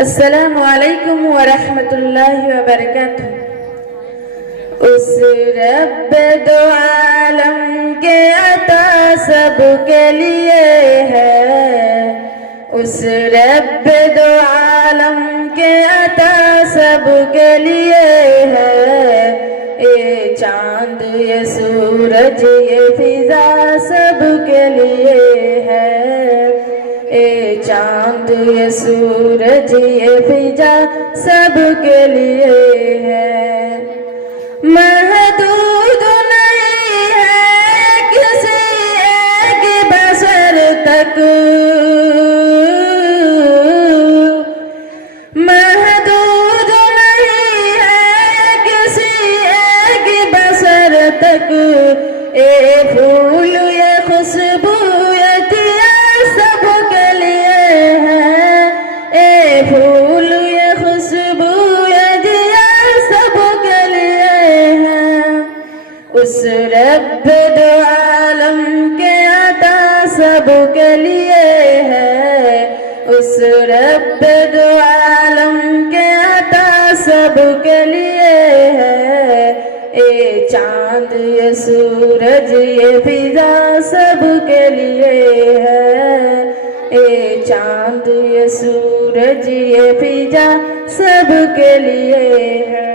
السلام علیکم ورحمۃ اللہ وبرکاتہ۔ اس رب دو عالم کے عطا سب کے لیے ہے، اس رب دو عالم کے عطا سب کے لیے ہے، یہ چاند یہ سورج یہ فضا سب کے لیے ہے، اے چاند یہ سورج یہ فضا سب کے لیے ہے، محدود نہیں ہے کسی ایک بشر تک، محدود نہیں ہے کسی ایک بشر تک، اے پھول یہ خوشبو سب کے لیے ہے، اے پھول یہ خوشبو یہ دیا سب کے لیے ہے، اس رب دو عالم کے عطا سب کے لیے ہے، اس رب دو عالم کے عطا سب کے لیے ہے، اے چاند یہ سورج یہ فضا سب کے لیے ہے، اے چاند یہ سورج یہ فضا سب کے لیے ہے،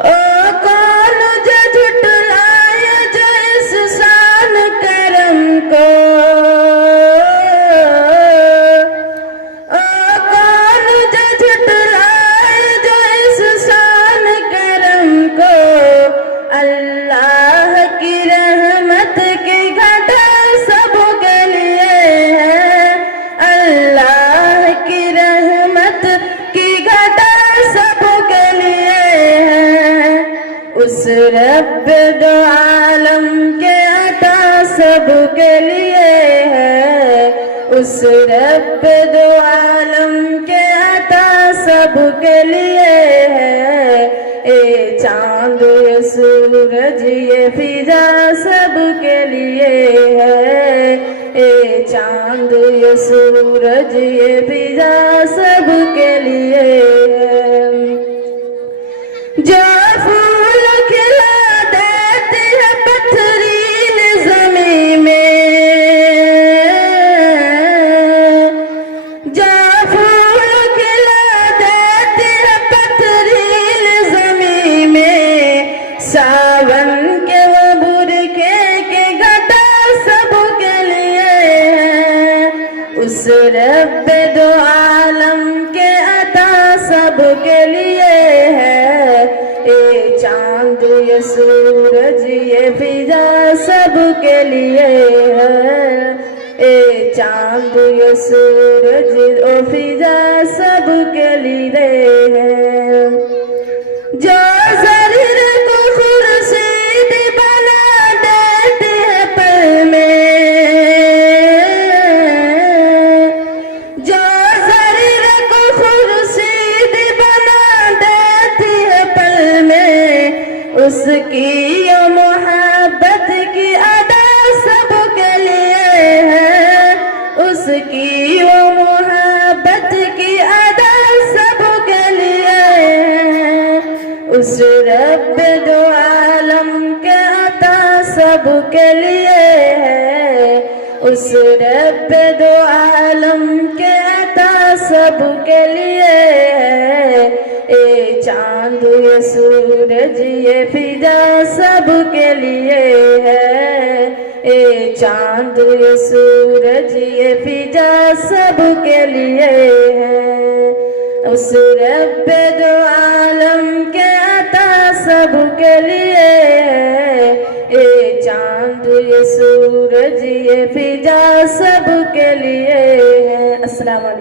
او کون جو جھٹلائے جو اس شان کرم کو، او کون جو جھٹلائے جو اس شان کرم کو، اللہ کی رحمت کی گھٹا سب کے لیے ہے، اللہ کی رحمت کی گھٹا سب کے لیے ہے، اس رب دو عالم کے عطا سب کے لیے ہے، اس رب دو عالم کے عطا سب کے لیے ہے، اے چاند یہ سورج یہ فضا سب کے لیے ہے، اے چاند یہ سورج یہ فضا سب کے لیے ہے، جو پھول کھلا دیتی ہے پتھریل زمین میں، جو پھول کھلا دیتی ہے پتھریل زمین میں، ساون کے وہ برکے کے گھٹا سب کے لیے ہے، اس رب دو عالم کے عطا سب کے لیے ہے، اے چاند یہ سورج یہ فضا سب کے لیے ہے، اے چاند یہ سورج و فضا سب کے لیے ہے، جو ضریر کو خورشید بنا دیتی ہے پل میں، جو ضریر کو خورشید بنا دیتی ہے پل میں، اس کی یہ محبت کی ادا سب کے لیے ہے، اس کی وہ محبت کی ادا سب کے لیے ہے، اس رب دو عالم کے عطا سب کے لیے ہے، اس رب دو عالم کے عطا سب کے لیے ہے، اے چاند یہ سورج یہ فضا سب کے لیے ہے، اے چاند یہ سورج یہ فضا سب کے لیے ہے، اس رب دو عالم کے عطا سب کے لیے ہے، اے چاند یہ سورج یہ فضا سب کے لیے ہے۔ السلام علیکم۔